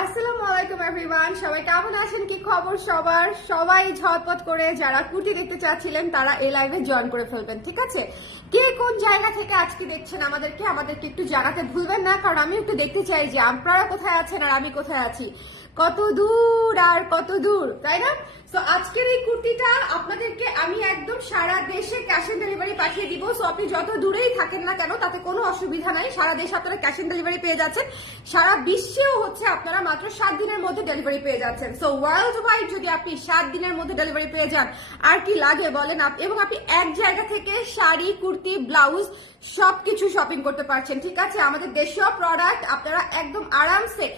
আসসালামু আলাইকুম এভরিওয়ান, সবাই কেমন আছেন? কি খবর সবার? সবাই ঝটপট করে যারা কুর্তি দেখতে চাচ্ছিলেন তারা এই লাইভে জয়েন করে ফেলবেন, ঠিক আছে? কে কোন জায়গা থেকে আজকে দেখছেন আমাদেরকে একটু জানাতে ভুলবেন না, কারণ আমি একটু দেখতে চাই যে আপনারা কোথায় আছেন আর আমি কোথায় আছি, কত দূর আর কত দূর, তাই না? তো আজকের এই কুর্তিটা আপনাদেরকে আমি একদম সারা দেশে ক্যাশ অন ডেলিভারি পাঠিয়ে দিব। সো আপনি যত দূরেই থাকেন না কেন তাতে কোনো অসুবিধা নাই, সারা দেশে আপনারা ক্যাশ অন ডেলিভারি পেয়ে যাচ্ছেন। সারা বিশ্বেও হচ্ছে আপনারা মাত্র 7 দিনের মধ্যে ডেলিভারি পেয়ে যাচ্ছেন। সো ওয়ার্ল্ড ওয়াইড যদি আপনি 7 দিনের মধ্যে ডেলিভারি পেয়ে যান, আর কি লাগে বলেন? এবং আপনি এক জায়গা থেকে শাড়ি, কুর্তি, ব্লাউজ সবকিছু শপিং করতে পারছেন, ঠিক আছে? আমাদের দেশীয় প্রোডাক্ট আপনারা একদম আরামসে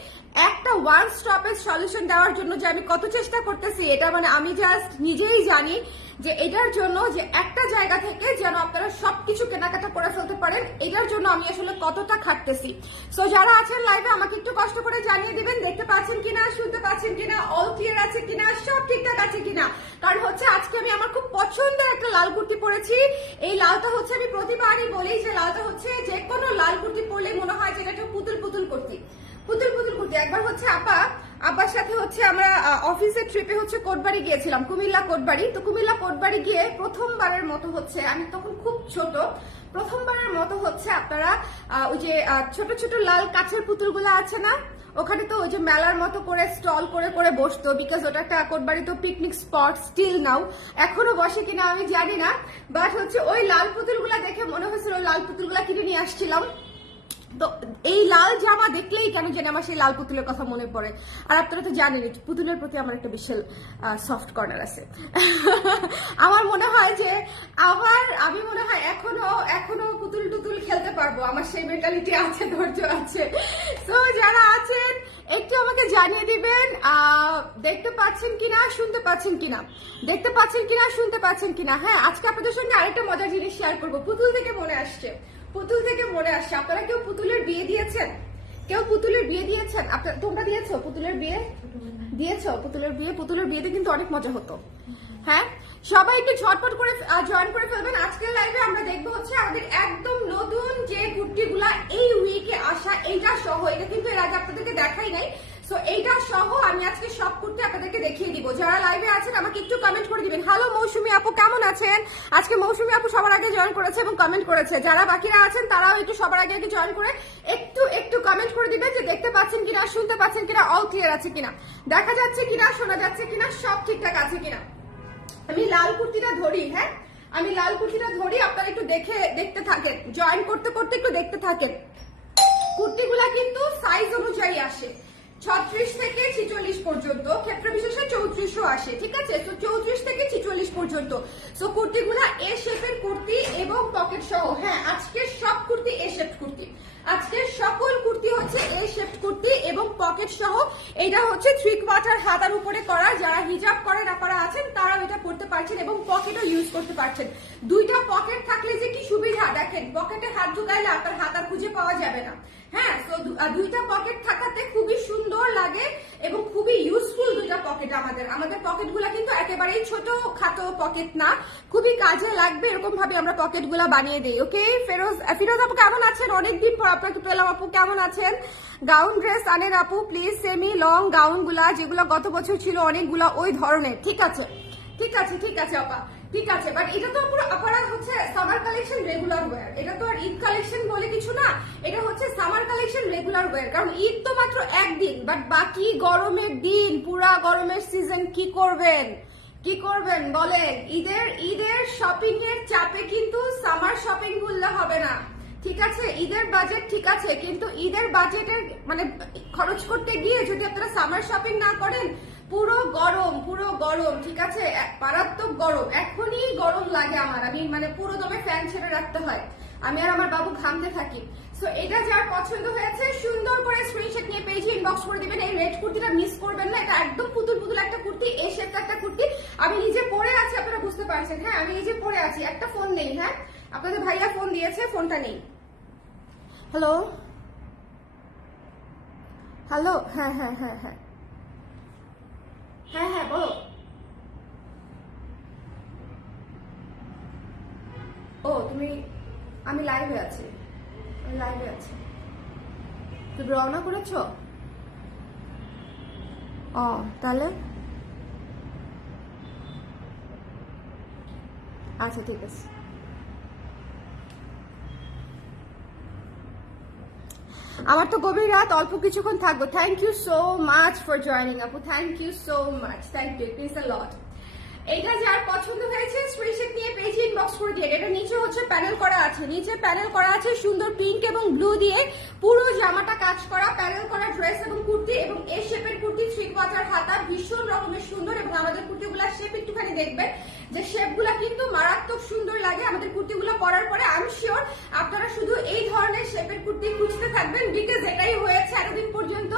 একটা ওয়ান স্টপেজ সলিউশন দেওয়ার জন্য যে আমি কত চেষ্টা করতেছি, এটা মানে আমি জাস্ট নিজেই জানি যে এটার জন্য যে একটা জায়গা থেকে যেন আপনারা সবকিছু কেনাকাটা করে ফেলতে পারেন, এটার জন্য আমি আসলে কতটা খাটতেছি। সো যারা আছেন লাইভে আমাকে একটু কষ্ট করে জানিয়ে দিবেন দেখতে পাচ্ছেন কিনা, শুনতে পাচ্ছেন কিনা, অল ক্লিয়ার আছে কিনা, সব ঠিকঠাক আছে কিনা। কারণ হচ্ছে আজকে আমি আমার খুব পছন্দের একটা লাল কুর্তি পরেছি। এই লালটা হচ্ছে আমি প্রতিবারই বলি যে লালটা হচ্ছে যে কোনো লাল কুর্তি পরলে মনে হয় যে এটা একটু পুতুল পুতুল কুর্তি, পুতুল পুতুল কুর্তি। একবার হচ্ছে আব্বার সাথে হচ্ছে আমরা অফিসের ট্রিপে হচ্ছে কোটবাড়ি গিয়েছিলাম, কুমিল্লা কোটবাড়ি। তো কুমিল্লা কোটবাড়ি গিয়ে প্রথমবারের মতো হচ্ছে, আমি তখন খুব ছোট, প্রথমবারের মতো হচ্ছে আপনারা ওই যে ছোট ছোট লাল কাছের পুতুলগুলো আছে না, ওখানে তো ওই যে মেলার মতো করে স্টল করে করে বসতো, বিকজ ওটা একটা কোটবাড়ি তো পিকনিক স্পট স্টিল নাও, এখনো বসে কিনা আমি জানি না। বাট হচ্ছে ওই লাল পুতুলগুলা দেখে মনে হয়েছিল ওই লাল পুতুলগুলা কিনে নিয়ে আসছিলাম। তো এই লাল জামা দেখলেই কেন জানি আমার সেই লাল পুতুলের কথা মনে পড়ে। আর আপনারা তো জানেনই পুতুলের প্রতি আমার একটা বিশাল সফট কর্নার আছে। আমার মনে হয় যে আমি মনে হয় এখনো পুতুল টুতুল খেলতে পারবো, আমার সেই মেন্টালিটি আছে, ধৈর্য আছে। তো যারা আছেন একটু আমাকে জানিয়ে দিবেন দেখতে পাচ্ছেন কিনা, শুনতে পাচ্ছেন কিনা, দেখতে পাচ্ছেন কিনা, শুনতে পাচ্ছেন কিনা। হ্যাঁ, আজকে আপনাদের সঙ্গে আরেকটা মজার জিনিস শেয়ার করবো। পুতুল থেকে মনে আসছে, আপনারা কেউ পুতুলের বিয়ে দিয়েছেন? কেউ পুতুলের বিয়ে দিয়েছেন? তোমরা দিয়েছো পুতুলের বিয়ে? দিয়েছো পুতুলের বিয়েতে কিন্তু অনেক মজা হতো। হ্যাঁ, সবাই একটু ঝটপট করে জয়েন করে ফেলবেন। আজকের লাইভে আমরা দেখবো হচ্ছে আমাদের একদম নতুন যে কুর্তিগুলা এই উইকে আসা, এইটা সহ, এটা কিন্তু এর আগে আপনাদেরকে দেখাই নাই। সো এইটা সহ আমি আজকে সব কুর্তি আপনাদেরকে দেখিয়ে দিব। যারা লাইভে আছেন আমাকে একটু কমেন্ট করে দিবেন। হ্যালো মৌসুমী আপু, কেমন আছেন? আজকে মৌসুমী আপু সবার আগে জয়েন করেছে এবং কমেন্ট করেছে। যারা বাকিরা আছেন তারাও একটু সবার আগে জয়েন করে একটু কমেন্ট করে দিবেন যে দেখতে পাচ্ছেন কিনা, শুনতে পাচ্ছেন কিনা, অল ক্লিয়ার আছে কিনা, দেখা যাচ্ছে কিনা, শোনা যাচ্ছে কিনা, সব ঠিকঠাক আছে কিনা। আমি লাল কুর্তিটা ধরি, হ্যাঁ আমি লাল কুর্তিটা ধরি, আপনারা একটু দেখতে থাকেন, জয়েন করতে করতে একটু দেখতে থাকেন। কুর্তিগুলা কিন্তু সাইজ অনুযায়ী আসে, 36 থেকে 46 পর্যন্ত, ক্ষেত্র বিশেষে 34ও আসে, ঠিক আছে? তো 34 থেকে 46 পর্যন্ত। সো কুর্তিগুলা এ শেপের কুর্তি এবং পকেট সহ। হ্যাঁ, আজকের সব কুর্তি এ শেপ কুর্তি, আজকের সকল কুর্তি হচ্ছে এ শেপ কুর্তি এবং পকেট সহ। এটা হচ্ছে 3/4 হাতার উপরে করা, যারা হিজাব করে না করা আছেন তারাও এটা পড়তে পারছেন এবং পকেটও ইউজ করতে পারছেন। দুইটা পকেট থাকলে যে কি সুবিধা, দেখেন পকেটে হাত ঢুকাইলে আপনার হাত আর খুঁজে পাওয়া যাবে না। হ্যাঁ, তো দুইটা পকেট থাকাতে খুবই সুন্দর লাগে এবং খুবই ইউজফুল দুইটা পকেট। আমাদের পকেট গুলা কিন্তু একেবারেই ছোট খাটো পকেট না, খুবই কাজে লাগবে এরকম ভাবে আমরা পকেট গুলা বানিয়ে দিই। ওকে, ফিরোজ আপু কেমন আছেন? অনেকদিন পর আপনাকে পেলাম আপু, কেমন আছেন? গাউন ড্রেস আনেন আপু প্লিজ, সেমি লং গাউন গুলা যেগুলো গত বছর ছিল অনেকগুলা ওই ধরনের, ঠিক আছে? ঠিক আছে, ঠিক আছে আপা, ঠিক আছে। বাট এটা তো পুরো আপনারা হচ্ছে সামার কালেকশন রেগুলার ওয়্যার, এটা তো আর ঈদ কালেকশন বলে কিছু না, এটা হচ্ছে সামার কালেকশন রেগুলার ওয়্যার। কারণ ঈদ তো মাত্র একদিন, বাট বাকি গরমের দিন, পুরা গরমের সিজন কি করবেন বলেন? ঈদের শপিং এর চাপে কিন্তু সামার শপিং করলে হবে না, ঠিক আছে? ঈদের বাজেট ঠিক আছে, কিন্তু ঈদের বাজেটের মানে খরচ করতে গিয়ে যদি আপনারা সামার শপিং না করেন, পুরো গরম, ঠিক আছে? মারাত্মক গরম, এখনই গরম লাগে আমার, আমি মানে পুরো দমে ফ্যান ছেড়ে রাখতে হয়, আমি আর আমার বাবু ঘামতে থাকি। সো এটা যার পছন্দ হয়েছে সুন্দর করে স্ক্রিনশট নিয়ে পেজে ইনবক্স করে দিবেন। এই রেড কুর্তিটা মিস করবেন না, এটা একদম পুতুল পুতুল একটা কুর্তি, এই শেপটা একটা কুর্তি। আমি নিজে পরে আছি, আপনারা বুঝতে পারছেন। হ্যাঁ, আমি নিজে পরে আছি, একটা ফোন নেই। হ্যাঁ, আপনাদের ভাইয়া ফোন দিয়েছে, ফোনটা নেই। হ্যালো, হ্যাঁ হ্যাঁ হ্যাঁ হ্যাঁ হ্যাঁ হ্যাঁ বলো। ও তুমি, আমি লাইভে আছি, তুমি রওনা করেছো? ও তাহলে আচ্ছা ঠিক আছে। আমার তো গভীর রাত, অল্প কিছুক্ষণ থাকবো। Thank you so much for joining আপু, thank you so much, thank you, it means a lot. এটা যার পছন্দ হয়েছে স্ক্রিনশট নিয়ে পেজে ইনবক্স করে দিয়ে। এটা নিচে হচ্ছে প্যানেল করা আছে, নিচে প্যানেল করা আছে সুন্দর পিঙ্ক এবং ব্লু দিয়ে পুরো জামাটা কাজ করা, প্যানেল করা ড্রেস এবং কুর্তি, এবং এই শেপের কুর্তি, থ্রি কোয়ার্টার হাতা, ভীষণ রকমের সুন্দর। এবং আমাদের কুর্তিগুলোর শেপ একটুখানি দেখবেন, যে শেপগুলা কিন্তু মারাত্মক সুন্দর লাগে আমাদের কুর্তিগুলো পরার পরে। আমি শিওর আপনারা শুধু এই ধরনের শেপের কুর্তি খুঁজতে থাকবেন, বিকজ এটাই হয়েছে এতদিন পর্যন্ত।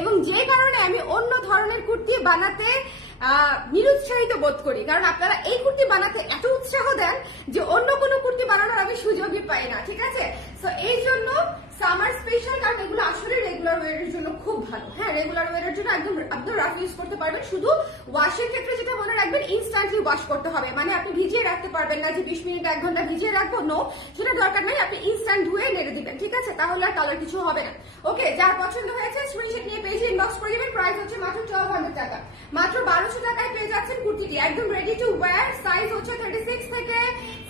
এবং যে কারণে আমি অন্য ধরনের কুর্তি বানাতে নিরুৎসাহিত বোধ করি, কারণ আপনারা এই কুর্তি বানাতে এত উৎসাহ দেন যে অন্য কোনো কুর্তি বানানোর আমি সুযোগই পাই না, ঠিক আছে? সো এই জন্য সামার স্পেশাল, কারণ এগুলো আসলে রেগুলার ওয়ারের জন্য খুব ভালো। হ্যাঁ, রেগুলার ওয়ারের জন্য একদম আপনার রাফ ইউজ করতে পারবেন। শুধু ওয়াশের ক্ষেত্রে যেটা মনে রাখবেন, ইনস্ট্যান্টলি ওয়াশ করতে হবে। মানে আপনি ভিজিয়ে রাখতে পারবেন না যে 20 মিনিট 1 ঘন্টা ভিজিয়ে রাখবো, নো, সেটা দরকার নাই। আপনি ইনস্ট্যান্ট ধুয়ে নেড়ে দিবেন, ঠিক আছে? তাহলে আর কালার কিছু হবে না। ওকে, যার পছন্দ হয়েছে স্ক্রিনশট নিয়ে পেজে ইনবক্স করে দিবেন। প্রাইস হচ্ছে মাত্র 1200 টাকা, মাত্র 1200 টাকায় পেয়ে যাচ্ছেন কুর্তিটি, একদম রেডি টু ওয়্যার। সাইজ হচ্ছে 36 থেকে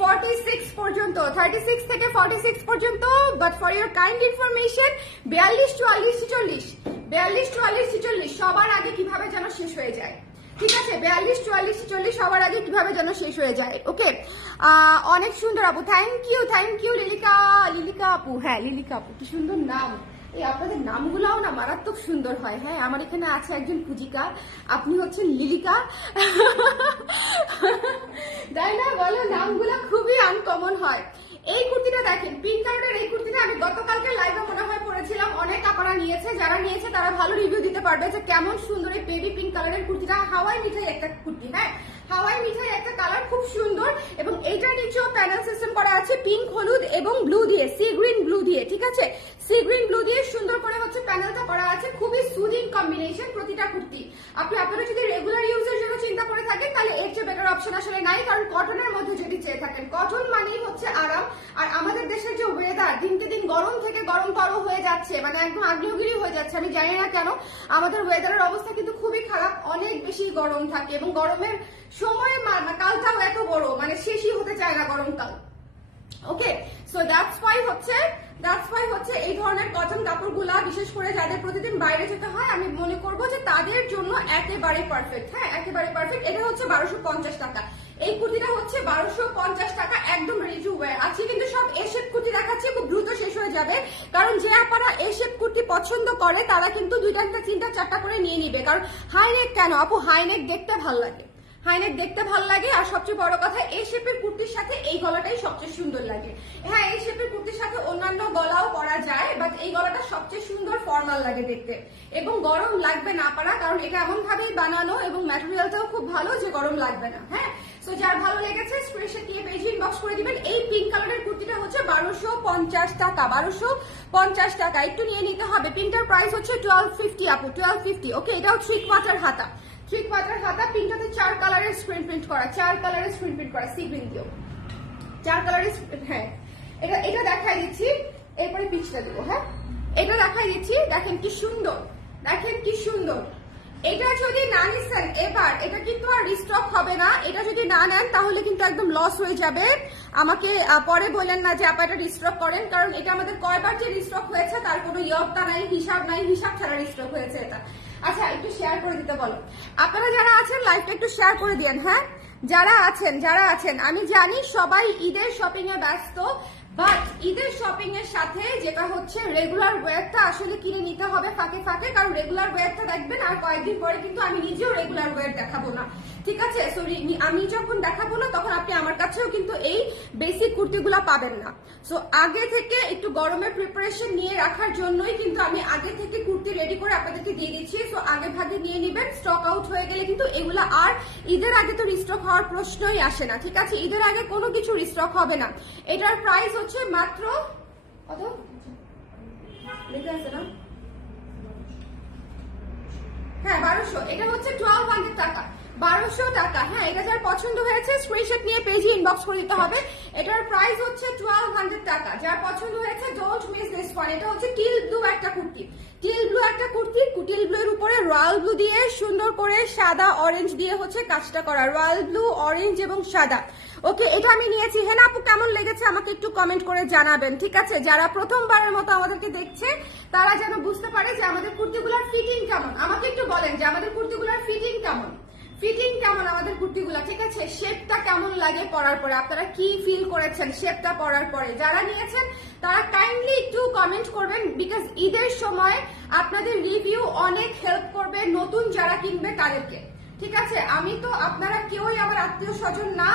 46 পর্যন্ত, 36 থেকে 46 পর্যন্ত। But for your kind information 42, 44, 46, 42, 44, 46 সবার আগে কিভাবে যেন শেষ হয়ে যায়, ঠিক আছে? 42, 44, 46 সবার আগে কিভাবে যেন শেষ হয়ে যায়। ওকে, অনেক সুন্দর আপু, থ্যাংক ইউ লিলিকা, লিলিকা আপু। হ্যাঁ, লিলিকা আপু, কি সুন্দর নাম। এই আপনাদের নামগুলাও না মারাত্মক সুন্দর হয়। হ্যাঁ, আমার এখানে আছে একজন পূজিকা, আপনি হচ্ছেন লিলিকা। তাই না, বলো? নামগুলা খুবই আনকমন হয়। এই কুর্তিটা দেখেন, পিঙ্ক কালারের এই কুর্তিটা আমি গতকালকে লাইভে মনে হয় পরেছিলাম, অনেক আপনারা নিয়েছে, যারা নিয়েছে তারা ভালো রিভিউ দিতে পারবে যে কেমন সুন্দর এই বেবি পিঙ্ক কালারের কুর্তিটা। হাওয়াই মিঠাই একটা কুর্তি, হ্যাঁ, হাওয়াই মিঠাই একটা কালার, খুব সুন্দর। এবং এইটার নিচেও প্যানেল সিস্টেম করা আছে পিঙ্ক, হলুদ এবং ব্লু দিয়ে, সি গ্রিন ব্লু দিয়ে, ঠিক আছে? সি গ্রিন ব্লু দিয়ে সুন্দর করে হচ্ছে প্যানেলটা করা আছে, খুবই সুদিং কম্বিনেশন প্রতিটা কুর্তি। আপনারা যদি রেগুলার ইউজের জন্য চিন্তা করে থাকেন, তাহলে এর চেয়ে বেটার অপশন আসলে নাই। কারণ কটনের মধ্যে যদি চেয়ে থাকেন, কটন মানেই হচ্ছে আরাম। আর আমাদের দেশের যে ওয়েদার, দিনকে দিন গরম থেকে গরমতর হয়ে যাচ্ছে, মানে একদম আগ্নেয়গিরি হয়ে যাচ্ছে। আমি জানি না কেন আমাদের ওয়েদারের অবস্থা কিন্তু খুবই খারাপ, অনেক বেশি গরম থাকে। এবং গরমের সময় কালটাও এত বড়, মানে শেষই হতে চায় না গরমকাল। ওকে, সো দ্যাটস ওয়াই হচ্ছে এই ধরনের কটন কাপড়গুলা, বিশেষ করে যাদের প্রতিদিন বাইরে যেতে হয়, আমি মনে করবো যে তাদের জন্য একেবারে পারফেক্ট। হ্যাঁ, একেবারে পারফেক্ট। এটা হচ্ছে 1250 টাকা, এই কুর্তিটা হচ্ছে 1250 টাকা, একদম রেডি টু ওয়্যার। আজকে কিন্তু সব এ শেপ কুর্তি দেখাচ্ছি, খুব দ্রুত শেষ হয়ে যাবে। কারণ যে আপনারা এ শেপ কুর্তি পছন্দ করে তারা কিন্তু 2টা 3টা 4টা করে নিয়ে নিবে। কারণ হাইনেক কেন আপু, হাইনেক দেখতে ভালো লাগে, হাইনেক দেখতে ভালো লাগে। আর সবচেয়ে বড় কথা, এই শেপের কুর্তির সাথে এই গলাটাই সবচেয়ে সুন্দর লাগে। হ্যাঁ, এই শেপের কুর্তির সাথে অন্যান্য গলাও পরা যায়, বাট এই গলাটা সবচেয়ে সুন্দর, ফর্মাল লাগে দেখতে। এবং গরম লাগবে না পারা, কারণ এটা এমন ভাবেই বানানো এবং ম্যাটেরিয়ালটাও খুব ভালো যে গরম লাগবে না। হ্যাঁ, সো যার ভালো লেগেছে স্ক্রিনশট নিয়ে পেজে ইনবক্স করে দিবেন। এই পিঙ্ক কালারের কুর্তিটা হচ্ছে 1250 টাকা, 1250 টাকা। একটু নিয়ে নিতে হবে। পিঙ্কটার প্রাইস হচ্ছে 1250 আপু, 1250। ওকে, এটাও 3 কোয়ার্টার হাতা, 3 কোয়ার্টার হাতা। পিঙ্কটাতে 4 কালারের স্ক্রিন প্রিন্ট করা, 4 কালারের স্ক্রিন প্রিন্ট করা, সি গ্রিন দিও 4 কালারের। হ্যাঁ, এটা দেখাই দিচ্ছি, এরপরে পিচটা দেবো। হ্যাঁ, এটা দেখাই দিচ্ছি, দেখেন কি সুন্দর, দেখেন কি সুন্দর। এটা যদি না নিচ্ছেন এবার, এটা কিন্তু আর রিস্টক হবে না। এটা যদি না নেন তাহলে কিন্তু একদম লস হয়ে যাবে। আমাকে পরে বললেন না যে আপা এটা রিস্টক করেন, কারণ এটা আমাদের কয়বার যে রিস্টক হয়েছে তার কোনো ইয়ত্তা নাই, হিসাব নাই, হিসাব ছাড়া রিস্টক হয়েছে এটা। আচ্ছা, একটু শেয়ার করে দিতে বলো। আপনারা যারা আছেন লাইভটা একটু শেয়ার করে দিন। হ্যাঁ, যারা আছেন, আমি জানি সবাই ঈদের শপিং এ ব্যস্ত, বাট ঈদের শপিং এর সাথে যেটা হচ্ছে রেগুলার ওয়্যারটা আসলে কিনে নিতে হবে ফাঁকে ফাঁকে। কারণ রেগুলার ওয়্যারটা দেখবেন আর কয়েকদিন পরে কিন্তু আমি নিজেও রেগুলার ওয়্যার দেখাবো না, ঠিক আছে? সরি, আমি যখন দেখাবো না তখন আপনি আমার কাছেও কিন্তু এই বেসিক কুর্তিগুলা পাবেন না। সো আগে থেকে একটু গরমের প্রিপারেশন নিয়ে রাখার জন্যই কিন্তু আমি আগে থেকে কুর্তি রেডি করে আপনাদেরকে দিয়ে দিচ্ছি। সো আগে ভাগে নিয়ে নিবেন, স্টক আউট হয়ে গেলে কিন্তু এগুলা আর ঈদের আগে তো রিস্টক হওয়ার প্রশ্নই আসে না, ঠিক আছে? ঈদের আগে কোনো কিছু রিস্টক হবে না। এটার প্রাইস হচ্ছে মাত্র কত লেখা আছে না? হ্যাঁ, 1200। এটা হচ্ছে 1200 টাকা, 1200 টাকা। হ্যাঁ, এটা যার পছন্দ হয়েছে স্ক্রিনশট নিয়ে পেজে ইনবক্স করে দিতে হবে। এটার প্রাইস হচ্ছে 1200 টাকা। যার পছন্দ হয়েছে ডোন্ট মিস দিস ওয়ান। এটা হচ্ছে টিল ব্লু একটা কুর্তি, টিল ব্লু একটা কুর্তি, টিল ব্লু এর উপরে রয়্যাল ব্লু দিয়ে সুন্দর করে সাদা অরেঞ্জ দিয়ে হচ্ছে কাজটা করা, রয়্যাল ব্লু, অরেঞ্জ এবং সাদা। ওকে, এটা আমি নিয়েছি। হেনা আপু কেমন লেগেছে আমাকে একটু কমেন্ট করে জানাবেন, ঠিক আছে? যারা প্রথমবারের মতো আমাদেরকে দেখছে তারা যেন বুঝতে পারে যে আমাদের কুর্তিগুলোর ফিটিং কেমন। আমাকে একটু বলেন যে আমাদের কুর্তিগুলোর ফিটিং কেমন, ফিটিং কেমন আমাদের কুর্তিগুলো, ঠিক আছে? শেপটা কেমন লাগে পরার পরে, আপনারা কি ফিল করেছেন শেপটা পরার পরে? যারা নিয়েছেন তারা কাইন্ডলি একটু কমেন্ট করবেন, বিকজ ঈদের সময় আপনাদের রিভিউ অনেক হেল্প করবে নতুন যারা কিনবে তাদেরকে, ঠিক আছে? আমি তো আপনারা কেউই আমার আত্মীয় স্বজন না,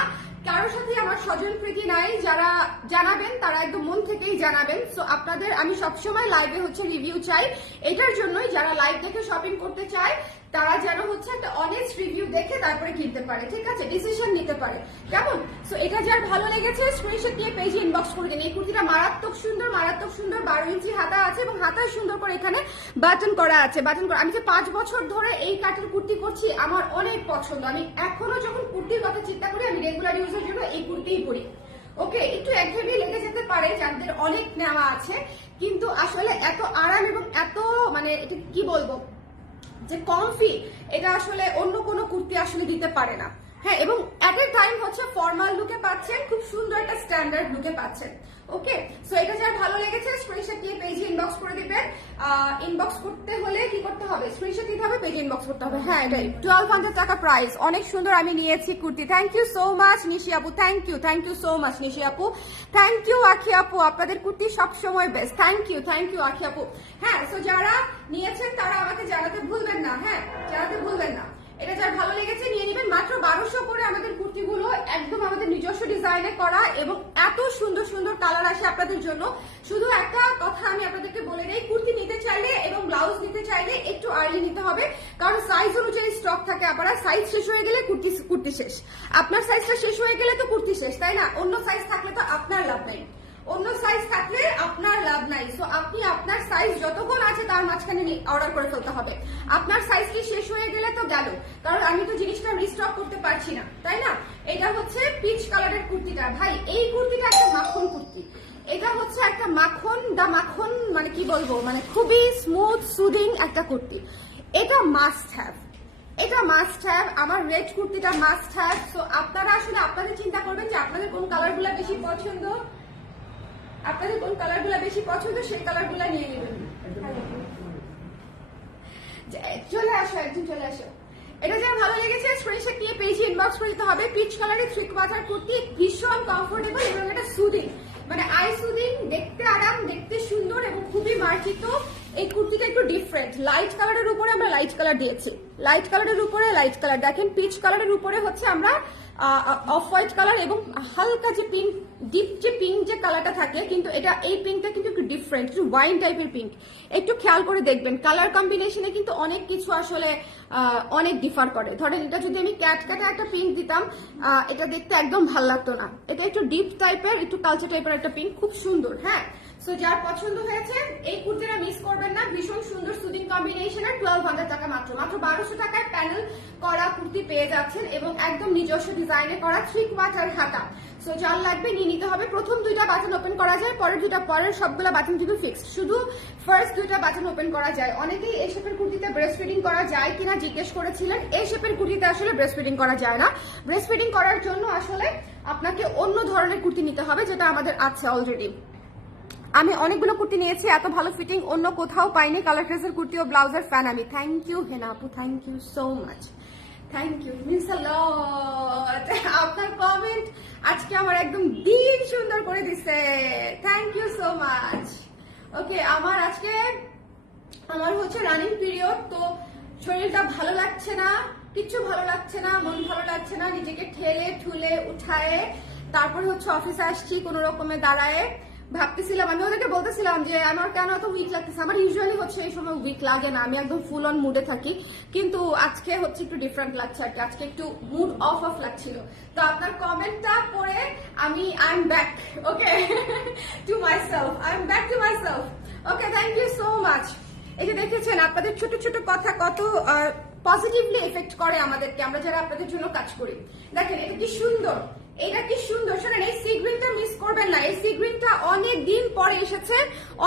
কারোর সাথে আমার স্বজন প্রীতি নাই। যারা জানাবেন তারা একদম মন থেকেই জানাবেন। সো আপনাদের আমি সবসময় লাইভে হচ্ছে রিভিউ চাই, এটার জন্যই যারা লাইভ দেখে শপিং করতে চায় তারা যেন হচ্ছে একটা অনেস্ট রিভিউ দেখে তারপরে কিনতে পারে, ঠিক আছে? ডিসিশন নিতে পারে, কেমন? সো এটা যার ভালো লেগেছে স্ক্রিনশট নিয়ে পেজে ইনবক্স করে দিন। এই কুর্তিটা মারাত্মক সুন্দর, মারাত্মক সুন্দর। 12 ইঞ্চি হাতা আছে এবং হাতায় সুন্দর করে এখানে বাটন করা আছে, বাটন করা। আমি যে 5 বছর ধরে এই কাটের কুর্তি করছি, আমার অনেক পছন্দ। আমি এখনো যখন কুর্তির কথা চিন্তা করি আমি রেগুলার ইউজের জন্য এই কুর্তিই পরি। ওকে, একটু একঘেয়েমি লেগে যেতে পারে যাদের অনেক নেওয়া আছে, কিন্তু আসলে এত আরাম এবং এত মানে এটা কি বলবো যে কমফি, এটা আসলে অন্য কোনো কুর্তি আসলে দিতে পারে না। হ্যাঁ, এবং এট এ টাইম হচ্ছে ফর্মাল লুকে পাচ্ছেন, খুব সুন্দর একটা স্ট্যান্ডার্ড লুকে পাচ্ছেন। ওকে, সো এটা যার ভালো লেগেছে স্ক্রিনশট নিয়ে পেজে ইনবক্স করে দিবেন। ইনবক্স করতে হলে কি করতে হবে? স্ক্রিনশট দিতে হবে, পেজে ইনবক্স করতে হবে। হ্যাঁ, এটাই 1200 টাকা প্রাইস, অনেক সুন্দর। আমি নিয়েছি kurti. Thank you so much Nishi আপু, thank you so much Nishi আপু, থ্যাংক ইউ আখি আপু, আপনাদের কুর্তি সবসময় বেস্ট। থ্যাংক ইউ আখি আপু। হ্যাঁ, সো যারা নিয়েছেন তারা আমাকে জানাতে ভুলবেন না, হ্যাঁ জানাতে ভুলবেন না। এটা যার ভালো লেগেছে নিয়ে নেবেন। মাত্র 1200 করে আমাদের কুর্তিগুলো, একদম আমাদের নিজস্ব ডিজাইনে করা এবং এত সুন্দর সুন্দর কালার আসে আপনাদের জন্য। শুধু একটা কথা আমি আপনাদেরকে বলে দেই, কুর্তি নিতে চাইলে এবং ব্লাউজ নিতে চাইলে একটু আর্লি নিতে হবে, কারণ সাইজ অনুযায়ী স্টক থাকে। আপনারা সাইজ শেষ হয়ে গেলে কুর্তি শেষ, আপনার সাইজটা শেষ হয়ে গেলে তো কুর্তি শেষ, তাই না? অন্য সাইজ থাকলে তো আপনার লাভ নাই, অন্য সাইজ থাকলে আপনার লাভ নাই। সো আপনি আপনার সাইজ যতক্ষণ আছে তার মাঝখানে অর্ডার করে ফেলতে হবে। আপনার সাইজ কি শেষ হয়ে গেলে তো গেল, কারণ আমি তো জিনিসটা রিস্টক করতে পারছি না, তাই না? এটা হচ্ছে পিচ কালারের কুর্তিটা। ভাই, এই কুর্তিটা একটা মাখন কুর্তি, এটা হচ্ছে একটা মাখন মানে কি বলবো, মানে খুবই স্মুথ সুদিং একটা কুর্তি। এটা মাস্ট হ্যাভ, এটা মাস্ট হ্যাভ। আমার রেড কুর্তিটা মাস্ট হ্যাভ। সো আপনারা আসলে আপনাদের চিন্তা করবেন যে আপনাদের কোন কালারগুলো বেশি পছন্দ, আপনাদের কোন কালারগুলো বেশি পছন্দ সেই কালারগুলো নিয়ে নেবেন। চলে আসো, একদিন চলে আসো। এটা যা ভালো লেগেছে স্ক্রিনশট নিয়ে পেজে ইনবক্স করে দিতে হবে। পিচ কালারের থ্রি কোয়ার্টার কুর্তি, ভীষণ কমফোর্টেবল এবং এটা সুদিং, মানে আই সুদিং, দেখতে আরাম, দেখতে সুন্দর এবং খুবই মার্জিত। এই কুর্তিটা একটু ডিফারেন্ট, লাইট কালারের উপরে আমরা লাইট কালার দিয়েছি, লাইট কালারের উপরে লাইট কালার। দেখেন পিচ কালারের উপরে হচ্ছে আমরা অফ হোয়াইট কালার এবং হালকা যে পিঙ্ক, ডিপ যে পিঙ্ক যে কালারটা থাকে, কিন্তু এটা এই পিঙ্কটা কিন্তু একটু ডিফারেন্ট, একটু ওয়াইন টাইপের পিঙ্ক। একটু খেয়াল করে দেখবেন কালার কম্বিনেশনে কিন্তু অনেক কিছু আসলে অনেক ডিফার করে। ধরেন এটা যদি আমি ক্যাটকাটা একটা পিঙ্ক দিতাম, এটা দেখতে একদম ভাল লাগতো না। এটা একটু ডিপ টাইপের, একটু কালচার টাইপের একটা পিঙ্ক, খুব সুন্দর। হ্যাঁ, সো যার পছন্দ হয়েছে এই কুর্তিটা মিস করবেন না, ভীষণ সুন্দর সুদিং কম্বিনেশনের। 1200 টাকা মাত্র 1200 টাকায় প্যানেল করা কুর্তি পেয়ে যাচ্ছেন এবং একদম নিজস্ব ডিজাইনে করা থ্রি কোয়ার্টার হাতা। সো যার লাগবে নিয়ে নিতে হবে। প্রথম দুইটা বাটন ওপেন করা যায়, পরের সবগুলো বাটন কিন্তু ফিক্সড, শুধু ফার্স্ট দুইটা বাটন ওপেন করা যায়। অনেকেই এই শেপের কুর্তিতে ব্রেস্ট ফিডিং করা যায় কিনা জিজ্ঞেস করেছিলেন। এই শেপের কুর্তিতে আসলে ব্রেস্ট ফিডিং করা যায় না। ব্রেস্ট ফিডিং করার জন্য আসলে আপনাকে অন্য ধরনের কুর্তি নিতে হবে, যেটা আমাদের আছে অলরেডি। আমি অনেকগুলো কুর্তি নিয়েছি, এত ভালো ফিটিং অন্য কোথাও পাইনি। কালার ড্রেসের কুর্তি ও ব্লাউজের ফ্যান আমি। থ্যাংক ইউ হেনা আপু, thank you so much, thank you, means a lot. আপনার কমেন্ট আজকে আমার একদম দিন সুন্দর করে দিছে, thank you so much. Okay, আমার হচ্ছে রানিং পিরিয়ড, তো শরীরটা ভালো লাগছে না, কিচ্ছু ভালো লাগছে না, মন ভালো লাগছে না। নিজেকে ঠেলে ঠুলে উঠায়ে তারপরে হচ্ছে অফিসে আসছি কোনো রকমে দাঁড়ায়। ভাবতেছিলাম, আমি ওদেরকে বলতেছিলাম যে আমার কেন এত উইক লাগতেছে। আমার ইউজুয়ালি হচ্ছে এই সময় উইক লাগে না, আমি একদম ফুল অন মুডে থাকি, কিন্তু আজকে হচ্ছে একটু ডিফারেন্ট লাগছে আর কি। আজকে একটু মুড অফ লাগছিল। তো আপনার কমেন্টটা পড়ে I am back, okay, to myself, I am back to myself. Okay, thank you so much. এই যে দেখেছেন আপনাদের ছোট ছোট কথা কত পজিটিভলি এফেক্ট করে আমাদেরকে, আমরা যারা আপনাদের জন্য কাজ করি। দেখেন এটা কি সুন্দর, এটা কি সুন্দর। শোনেন, এই সি গ্রিনটা মিস করবেন না। এই সি গ্রিনটা অনেক দিন পরে এসেছে,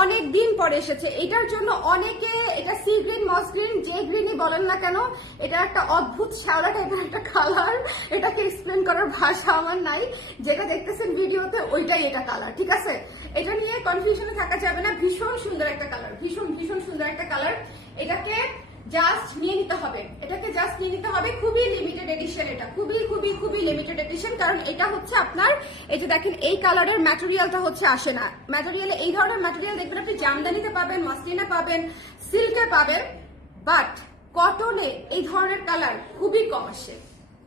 অনেক দিন পরে এসেছে। এটার জন্য অনেকে, এটা সি গ্রিন, মস গ্রিন, যে গ্রিনই বলেন না কেন, এটা একটা অদ্ভুত শ্যাওলা টাইপের একটা কালার। এটাকে এক্সপ্লেন করার ভাষা আমার নাই। যেটা দেখতেছেন ভিডিওতে ওইটাই এটা কালার, ঠিক আছে? এটা নিয়ে কনফিউশনে থাকা যাবে না। ভীষণ সুন্দর একটা কালার, ভীষণ ভীষণ সুন্দর একটা কালার। এটাকে জাস্ট নিয়ে নিতে হবে, এটাকে জাস্ট নিয়ে নিতে হবে। খুবই লিমিটেড এডিশন, এটা খুবই খুবই খুবই লিমিটেড এডিশন। কারণ এটা হচ্ছে আপনার, এই যে দেখেন এই কালারের ম্যাটেরিয়ালটা হচ্ছে আসে না। ম্যাটেরিয়ালে এই ধরনের ম্যাটেরিয়াল দেখবেন আপনি জামদানিতে পাবেন, মাসলিনে পাবেন, সিল্কে পাবেন, বাট কটনে এই ধরনের কালার খুবই কম আসে,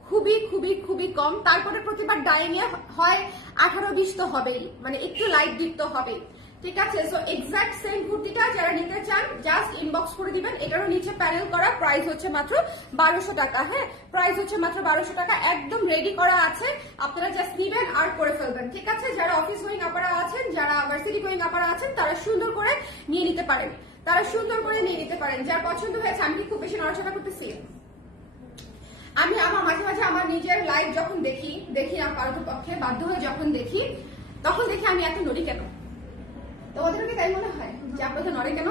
খুবই খুবই খুবই কম। তারপরে প্রতিবার ডাইংয়ে হয় 18-20 তো হবেই, মানে একটু লাইট ডিপ তো হবেই, ঠিক আছে? সো এক্সাক্ট সেম কুর্তিটা যারা নিতে চান জাস্ট ইনবক্স করে দিবেন। এটারও নিচে প্যানেল করা, প্রাইস হচ্ছে মাত্র 1200 টাকা। হ্যাঁ, প্রাইস হচ্ছে মাত্র 1200 টাকা, একদম রেডি করা আছে। আপনারা জাস্ট নিবেন আর করে ফেলবেন, ঠিক আছে? যারা অফিস গোয়িং আপারা আছেন, যারা ভার্সিটি গোয়িং আপারা আছেন, তারা সুন্দর করে নিয়ে নিতে পারেন, তারা সুন্দর করে নিয়ে নিতে পারেন। যার পছন্দ হয়েছে, আমি কি খুব বেশি নড়াচড়া করতেছি? আমি আমার মাঝে মাঝে আমার নিজের লাইভ যখন দেখি না কারোর পক্ষে বাধ্য হয়ে যখন দেখি, তখন দেখি আমি এত নড়ি কেন। তোমাদের কি তাই মনে হয় যে আপনাদের নড়ে কেন?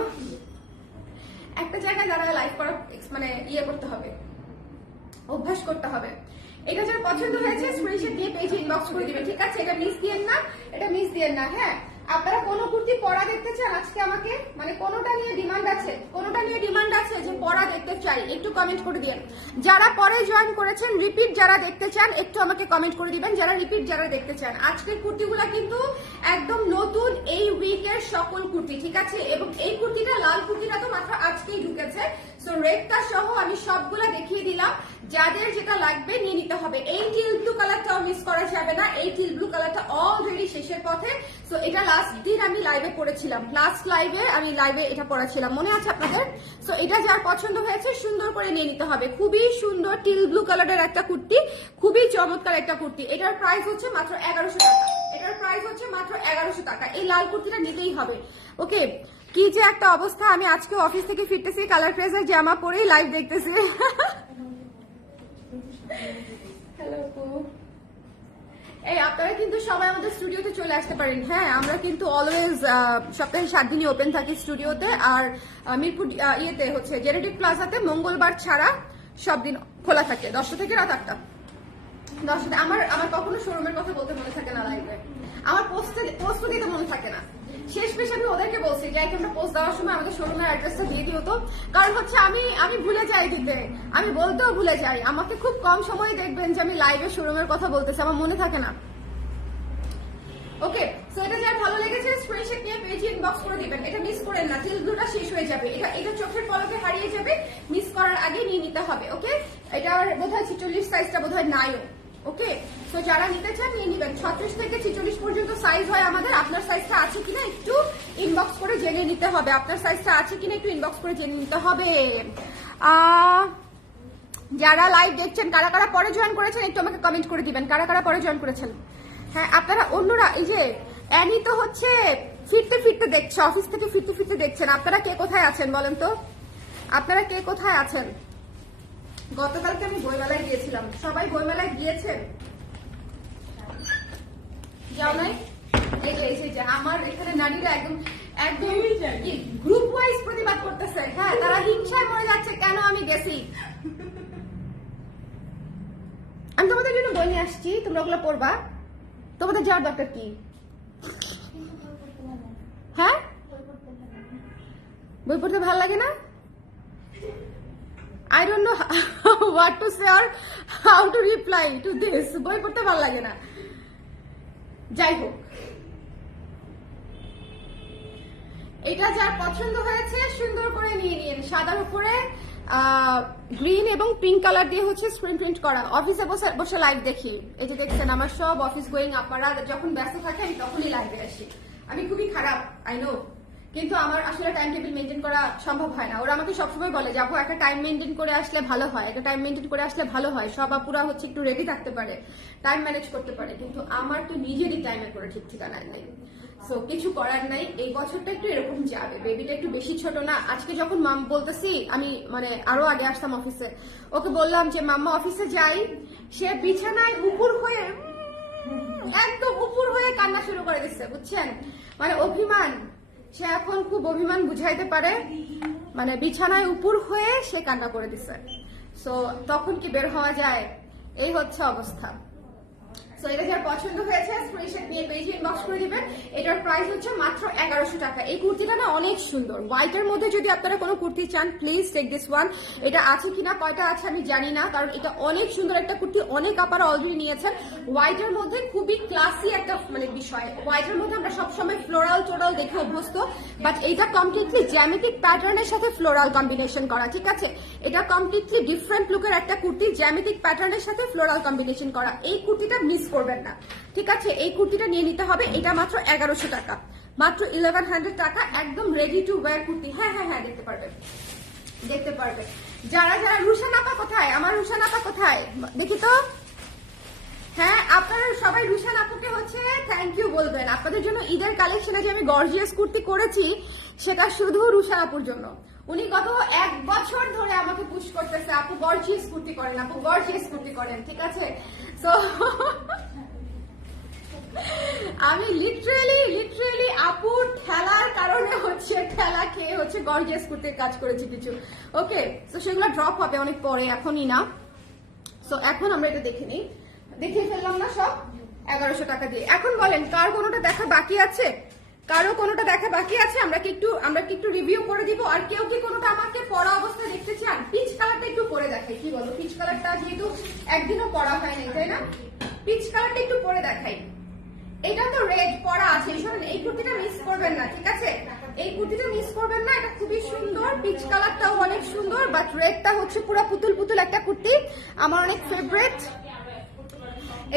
একটা জায়গায় যারা লাইভ করা মানে ইয়ে করতে হবে, অভ্যাস করতে হবে। এটা যার পছন্দ হয়েছে স্ক্রিনশট দিয়ে পেজে ইনবক্স করে দিবেন, ঠিক আছে? এটা মিস দিয়েন না, এটা মিস দিয়েন না। হ্যাঁ, আপনারা কোন কুর্তি পরা দেখতে চান আজকে আমাকে, মানে কোনটা নিয়ে ডিমান্ড আছে, কোনটা নিয়ে ডিমান্ড আছে যে পরা দেখতে চাই, একটু কমেন্ট করে দিন। যারা পরে জয়েন করেছেন, রিপিট যারা দেখতে চান একটু আমাকে কমেন্ট করে দিবেন, যারা রিপিট যারা দেখতে চান। আজকের কুর্তিগুলা কিন্তু একদম নতুন, এই উইকের সকল কুর্তি, ঠিক আছে? এবং এই কুর্তিটা, লাল কুর্তিটা তো মাত্র আজকেই ঢুকেছে। সো রেডটা সহ আমি সবগুলা দেখিয়ে দিলাম। যাদের যেটা লাগবে নিয়ে নিতে হবে। এই টিল ব্লু কালারটাও মিস করা যাবে না। এই টিল ব্লু কালারটা অলরেডি শেষের পথে। সো এটা লাস্ট দিন আমি লাইভে পড়েছিলাম, লাস্ট লাইভে আমি লাইভে এটা পড়েছিলাম, মনে আছে আপনাদের? সো এটা যার পছন্দ হয়েছে সুন্দর করে নিয়ে নিতে হবে। খুবই সুন্দর টিল ব্লু কালারের একটা কুর্তি, খুবই চমৎকার একটা কুর্তি। এটার প্রাইস হচ্ছে মাত্র 1100 টাকা। এটার প্রাইস হচ্ছে মাত্র 1100 টাকা। এই লাল কুর্তিটা নিতেই হবে, ওকে? কি যে একটা অবস্থা, আমি আজকে অফিস থেকে ফিরতেছি, কালার ফ্রেজের জামা পরেই লাইভ দেখতেছি। হ্যালো, এই আপনারা কিন্তু সবাই আমাদের স্টুডিওতে চলে আসতে পারেন। হ্যাঁ, আমরা কিন্তু অলওয়েজ সপ্তাহে 7 দিনই ওপেন থাকি স্টুডিওতে। আর মিরপুর ইয়েতে হচ্ছে জেনেটিক প্লাজাতে মঙ্গলবার ছাড়া সব দিন খোলা থাকে, 10টা থেকে রাত 8টা। 10টা। আমার কখনো শোরুমের কথা বলতে মনে থাকে না লাইভে, আমার পোস্ট দিতে মনে থাকে না। শেষ পেশ আমি ওদেরকে বলছি যে একটা পোস্ট দেওয়ার সময় আমাদের শোরুমের অ্যাড্রেসটা দিয়ে দিও তো, কারণ হচ্ছে আমি ভুলে যাই দিতে, আমি বলতেও ভুলে যাই। আমাকে খুব কম সময় দেখবেন যে আমি লাইভে শোরুমের কথা বলতেছি, আমার মনে থাকে না। ওকে, সো এটা যার ভালো লেগেছে স্ক্রিনশট নিয়ে পেজে ইনবক্স করে দিবেন। এটা মিস করেন না, টিল ব্লুটা শেষ হয়ে যাবে, এটা চোখের পলকে হারিয়ে যাবে, মিস করার আগে নিয়ে নিতে হবে। ওকে, এটার বোধহয় 46 সাইজটা বোধহয় নাইও। ওকে, তো যারা নিতে চান নিয়ে নিবেন। 36 থেকে 46 পর্যন্ত সাইজ হয় আমাদের। আপনার সাইজটা আছে কিনা একটু ইনবক্স করে জেনে নিতে হবে, আপনার সাইজটা আছে কিনা একটু ইনবক্স করে জেনে নিতে হবে। যারা লাইভ দেখছেন, কারা কারা পরে জয়েন করেছেন একটু আমাকে কমেন্ট করে দিবেন, কারা কারা পরে জয়েন করেছেন। হ্যাঁ, আপনারা অন্যরা, এই যে অ্যানি তো হচ্ছে ফিরতে ফিরতে দেখছে, অফিস থেকে ফিরতে ফিরতে দেখছেন। আপনারা কে কোথায় আছেন বলেন তো, আপনারা কে কোথায় আছেন? গতকালকে আমি বইমেলায় গিয়েছিলাম, সবাই বইমেলায় গিয়েছেন? যাও নাই? এই যে আমার এখানে নারীরা একদম গ্রুপ ওয়াইজ প্রতিবাদ করতেছে। হ্যাঁ, তারা হিংসায় মরে যাচ্ছে কেন আমি গেছি। আমি তোমাদের জন্য বই নিয়ে আসছি, তোমরা ওগুলো পড়বা। তোমাদের যাওয়ার দরকার কি? হ্যাঁ, বই পড়তে ভালো লাগে না? I don't know what to say or how to reply to this. বই পড়তে ভালো লাগে না। যাই হোক, এটা যার পছন্দ হয়েছে সুন্দর করে নিয়ে নিন। সাদার উপরে গ্রিন এবং পিঙ্ক কালার দিয়ে হচ্ছে স্ক্রিন প্রিন্ট করা। অফিসে বসে লাইভ দেখি, এই যে দেখছেন আমার সব অফিস গোয়িং আপনারা যখন ব্যস্ত থাকে আমি তখনই লাইভে আসি। আমি খুবই খারাপ, আই নো, কিন্তু আমার আসলে টাইম টেবিল মেনটেন করা সম্ভব হয় না। ওরা আমাকে সবসময় বলে যাবো একটা টাইম মেনটেন করে আসলে ভালো হয়, একটা টাইম মেনটেন করে আসলে ভালো হয়, সব আপুরা হচ্ছে একটু রেডি থাকতে পারে, টাইম ম্যানেজ করতে পারে, কিন্তু আমার তো নিজেরই টাইমের করে ঠিক ঠিকানা নেই। সো কিছু করার নাই, এই বছরটা একটু এরকম যাবে। বেবিটা একটু বেশি ছোট না। আজকে যখন মাম বলতেছি, আমি মানে আরো আগে আসতাম অফিসে, ওকে বললাম যে মাম্মা অফিসে যাই, সে বিছানায় উপুর হয়ে একদম উপুর হয়ে কান্না শুরু করে দিচ্ছে, বুঝছেন? মানে অভিমান, সে এখন খুব অভিমান বুঝাইতে পারে, মানে বিছানায় উপুর হয়ে সে কান্না করে দিচ্ছে। সো তখন কি বের হওয়া যায়? এই হচ্ছে অবস্থা। সো এটা যার পছন্দ হয়েছে স্ক্রিনশট নিয়ে পেজে ইনবক্স করে দিবেন। এটার প্রাইস হচ্ছে মাত্র 1100 টাকা। এই কুর্তিটা না অনেক সুন্দর। হোয়াইটের মধ্যে যদি আপনারা কোনো কুর্তি চান, প্লিজ টেক দিস ওয়ান। এটা আছে কিনা, কয়টা আছে আমি জানি না, কারণ এটা অনেক সুন্দর একটা কুর্তি, অনেক আপারা অলরেডি নিয়েছেন। হোয়াইটের মধ্যে খুবই ক্লাসি একটা মানে বিষয়। হোয়াইটের মধ্যে আমরা সবসময় ফ্লোরাল টোরাল দেখে অভ্যস্ত, বাট এটা কমপ্লিটলি জ্যামিতিক প্যাটার্নের সাথে ফ্লোরাল কম্বিনেশন করা, ঠিক আছে? এটা কমপ্লিটলি ডিফারেন্ট লুকের একটা কুর্তি, জ্যামিতিক প্যাটার্নের সাথে ফ্লোরাল কম্বিনেশন করা। এই কুর্তিটা মিস করবেন না, ঠিক আছে? এই কুর্তিটা নিয়ে নিতে হবে। এটা মাত্র 1100 টাকা, মাত্র 1100 টাকা। একদম রেডি টু ওয়্যার কুর্তি। হ্যাঁ হ্যাঁ হ্যাঁ, দেখতে পারবে, দেখতে পারবে। যারা যারা রুশান আপা কোথায়? আমার রুশান আপা কোথায় দেখি তো। হ্যাঁ, আপনারা সবাই রুশান আপুকে হচ্ছে থ্যাংক ইউ বলবেন। আপনাদের জন্য ঈদের কালেকশনে যে আমি গর্জিয়াস কুর্তি করেছি, সেটা শুধু রুশান আপুর জন্য। উনি গত 1 বছর ধরে আমাকে পুশ করতেছে, আপু গর্জিয়াস কুর্তি করেন, আপু গর্জিয়াস কুর্তি করেন, ঠিক আছে? সো আমি লিটারেলি আপুর ঠেলার কারণে হচ্ছে, ঠেলা খেয়ে হচ্ছে গর্জিয়াস কুর্তির কাজ করেছি কিছু। ওকে, তো সেগুলো ড্রপ হবে অনেক পরে, এখনই না। সো এখন আমরা এটা দেখে নিই। দেখিয়ে ফেললাম না সব 1100 টাকা দিয়ে। এখন বলেন কার কোনোটা দেখা বাকি আছে? কারো কোনোটা দেখা বাকি আছে? আমরা কি একটু রিভিউ করে দিব। আর কেউ কি কোনোটা আমাকে পরা অবস্থায় দেখতে চান? পিচ কালারটা একটু পরে দেখাই, কি বলো? পিচ কালারটা যেহেতু একদিনও পরা হয় নাই, তাই না? পিচ কালারটা একটু পরে দেখাই। এটা তো রেড পরা আছে, শুনুন, এই কুর্তিটা মিস করবেন না, ঠিক আছে? এই কুর্তিটা মিস করবেন না, এটা খুবই সুন্দর। পিচ কালারটাও অনেক সুন্দর, বাট রেডটা হচ্ছে পুরো পুতুল পুতুল একটা কুর্তি, আমার অনেক ফেভারিট।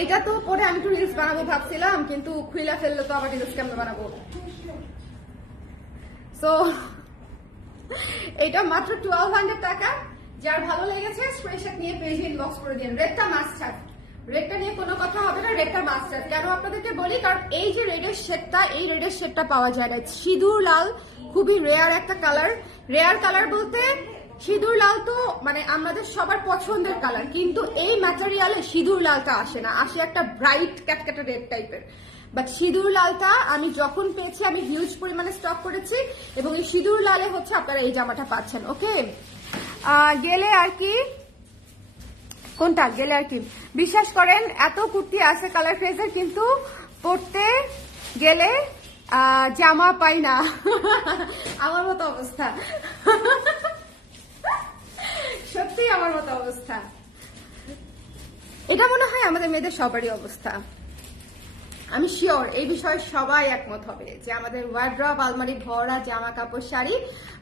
এটা তো পরে আমি একটু রিলস বানাবো ভাবছিলাম, কিন্তু খুইলা ফেললে তো আবার রিলস কেমন বানাবো। সো এটা মাত্র 1200 টাকা। যার ভালো লেগেছে স্ক্রিনশট নিয়ে পেজে ইনবক্স করে দিন। রেডটা মাস্ট হ্যাভ, রেডটা নিয়ে কোনো কথা হবে না, রেডটা মাস্ট হ্যাভ। কেন আপনাদেরকে বলি, কারণ এই যে রেডের শেডটা, এই রেডের শেডটা পাওয়া যায় না। সিঁদুর লাল খুবই রেয়ার একটা কালার। রেয়ার কালার বলতে সিঁদুর লাল তো মানে আমাদের সবার পছন্দের কালার, কিন্তু এই ম্যাটেরিয়ালে সিঁদুর লালটা আসে না, আসে একটা ব্রাইট ক্যাটক্যাটা রেড টাইপের। বাট সিঁদুর লালটা আমি যখন পেয়েছি, আমি হিউজ পরিমাণে স্টক করেছি, এবং এই সিঁদুর লালে হচ্ছে আপনারা এই জামাটা পাচ্ছেন। ওকে, গেলে আর কি কোনটা গেলে আর কি, বিশ্বাস করেন এত কুর্তি আছে কালার ফেজের, কিন্তু পড়তে গেলে জামা পাই না। আমার মতো অবস্থা, সত্যি আমার মতো অবস্থা। এটা মনে হয় আমাদের মেয়েদের সবারই অবস্থা। আমি শিওর এই বিষয়ে সবাই একমত হবে যে আমাদের ওয়ার্ড্রব আলমারি ভরা জামা কাপড় শাড়ি।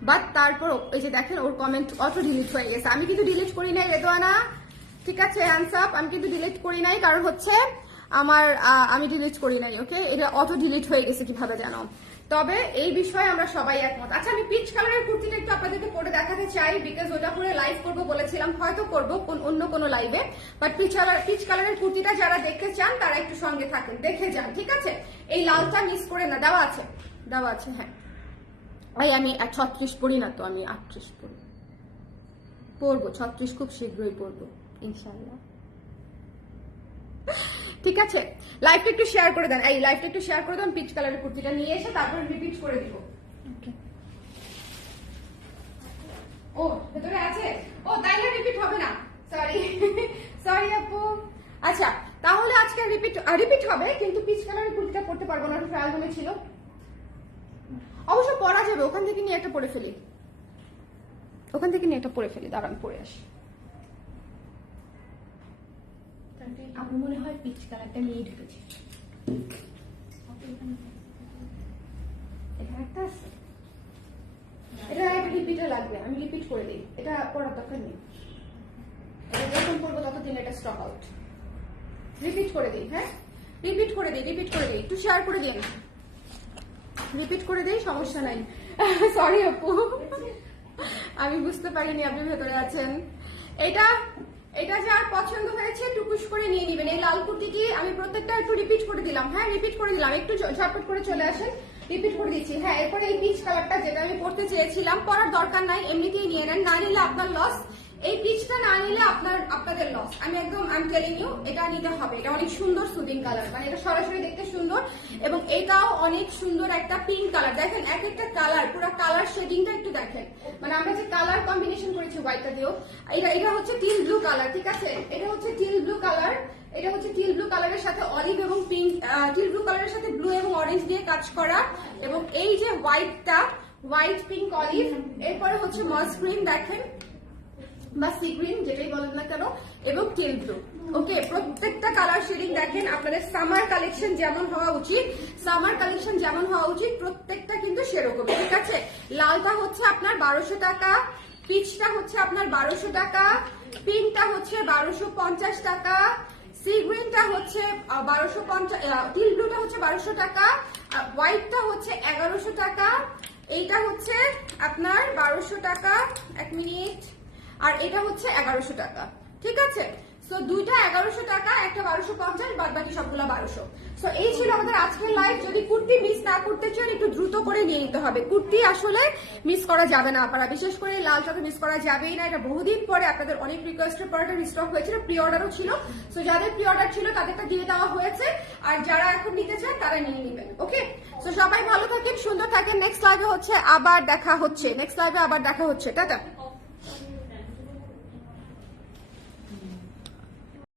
বাট তারপর এই যে দেখেন, ওর কমেন্ট অটো ডিলিট হয়ে গেছে। আমি কিন্তু ডিলিট করি নাই রেদওয়ানা, ঠিক আছে? Hands up. আমি কিন্তু ডিলিট করি নাই, কারণ হচ্ছে আমি ডিলিট করি নাই। ওকে, এটা অটো ডিলিট হয়ে গেছে কিভাবে জানো। তবে এই বিষয়ে আমরা সবাই একমত। আচ্ছা, আমি পিচ কালারের কুর্তিটা একটু আপনাদেরকে পরে দেখাতে চাই, বিকজ ওটা পরে লাইভ করবো বলেছিলাম, হয়তো করবো অন্য কোনো লাইভে। বাট পিচ কালারের কুর্তিটা যারা দেখতে চান তারা একটু সঙ্গে থাকেন, দেখে যান, ঠিক আছে? এই লালটা মিস করে না, দেওয়া আছে, দেওয়া আছে। হ্যাঁ, আমি 36 পড়ি না তো, আমি 38 পড়ি, পরবো 36 খুব শীঘ্রই পরবো ইনশাল্লাহ, ঠিক আছে? লাইভটা একটু শেয়ার করে দেন, এই লাইভটা একটু শেয়ার করে দেন। পিচ কালারের কুর্তিটা নিয়ে এসে তারপরে রিপিট করে দিব। ও ভেতরে আছে, ও তাইলে রিপিট হবে না, সরি সরি আপু। আচ্ছা, তাহলে আজকে রিপিট হবে, কিন্তু পিচ কালারের কুর্তিটা পড়তে পারবো না, ট্রায়াল রুমে ছিল। অবশ্য পরা যাবে, ওখান থেকে নিয়ে একটা পরে ফেলি, ওখান থেকে নিয়ে একটা পরে ফেলি, দাঁড়ান পরে আসি। আপু মনে হয় পিচ কালারটা নিয়ে ঢুকেছে, এটা একটা আছে, এটা রিপিটে লাগবে, আমি রিপিট করে দিই, এটা পড়ার দরকার নেই, এটা যখন পড়বো ততদিন এটা স্টক আউট। রিপিট করে দিই, হ্যাঁ রিপিট করে দিই, একটু শেয়ার করে দিন, রিপিট করে দিই, সমস্যা নাই। সরি আপু, আমি বুঝতে পারিনি আপনি ভেতরে আছেন। এটা যার পছন্দ হয়েছে টুকু হুটহুস করে নিয়ে নিবেন। এই লাল কুর্তিটি আমি প্রত্যেকটা একটু রিপিট করে দিলাম, হ্যাঁ রিপিট করে দিলাম, একটু ঝটপট করে চলে আসেন, রিপিট করে দিচ্ছি। হ্যাঁ, এরপরে এই পিচ কালারটা যেটা আমি পড়তে চেয়েছিলাম, পরার দরকার নাই, এমনিতেই নিয়ে নেন, না নিলে আপনার লস। এই পিচটা না নিলে আপনাদের লস, আমি একদম আই এম টেলিং ইউ, এটা নিতে হবে। এটা অনেক সুন্দর সুদিং কালার, মানে এটা সরাসরি দেখতে সুন্দর, এবং এটাও অনেক সুন্দর একটা পিঙ্ক কালার। দেখেন এক একটা কালার, পুরো কালার শেডিংটা একটু দেখেন, মানে আমরা যে কালার কম্বিনেশন করেছি হোয়াইটটা দিয়েও, এটা হচ্ছে টিল ব্লু কালার, ঠিক আছে, এটা হচ্ছে টিল ব্লু কালার, এটা হচ্ছে টিল ব্লু কালারের সাথে অলিভ এবং পিঙ্ক, টিল ব্লু কালারের সাথে ব্লু এবং অরেঞ্জ দিয়ে কাজ করা, এবং এই যে হোয়াইটটা, হোয়াইট পিঙ্ক অলিভ, এরপরে হচ্ছে মস গ্রিন দেখেন বা সি গ্রিন যেটাই বলেন না কেন, এবং টিল ব্লু। ওকে, প্রত্যেকটা কালার শেডিং দেখেন আপনাদের সামার কালেকশন যেমন হওয়া উচিত, সামার কালেকশন যেমন হওয়া উচিত প্রত্যেকটা কিন্তু সেরকম, ঠিক আছে। লালটা হচ্ছে আপনার 1200 টাকা, পিচটা হচ্ছে আপনার 1200 টাকা, পিঙ্কটা হচ্ছে 1250 টাকা, সি গ্রিনটা হচ্ছে 1250, টিল ব্লুটা হচ্ছে 1200 টাকা, হোয়াইটটা হচ্ছে 1100 টাকা, এইটা হচ্ছে আপনার 1200 টাকা, 1 মিনিট, আর এটা হচ্ছে 1100 টাকা, ঠিক আছে। সো দুইটা 1100 টাকা, একটা 1250, বাদ বাকি সবগুলো 1200। সো এই ছিল আমাদের আজকের লাইভ। যদি কুর্তি মিস না করতে চান একটু দ্রুত করে নিয়ে নিতে হবে, কুর্তি আসলে মিস করা যাবে না আপনারা, বিশেষ করে লালটা তো মিস করা যাবেই না। এটা বহুদিন পরে আপনাদের অনেক রিকোয়েস্টের পর এটা রিস্টক হয়েছিল, প্রি অর্ডারও ছিল। সো যাদের প্রি অর্ডার ছিল তাদেরটা দিয়ে দেওয়া হয়েছে, আর যারা এখন নিতে চান তারা নিয়ে নেবেন। ওকে, সো সবাই ভালো থাকেন, সুন্দর থাকেন। নেক্সট লাইভে হচ্ছে আবার দেখা হচ্ছে, নেক্সট লাইভে আবার দেখা হচ্ছে, টাটা।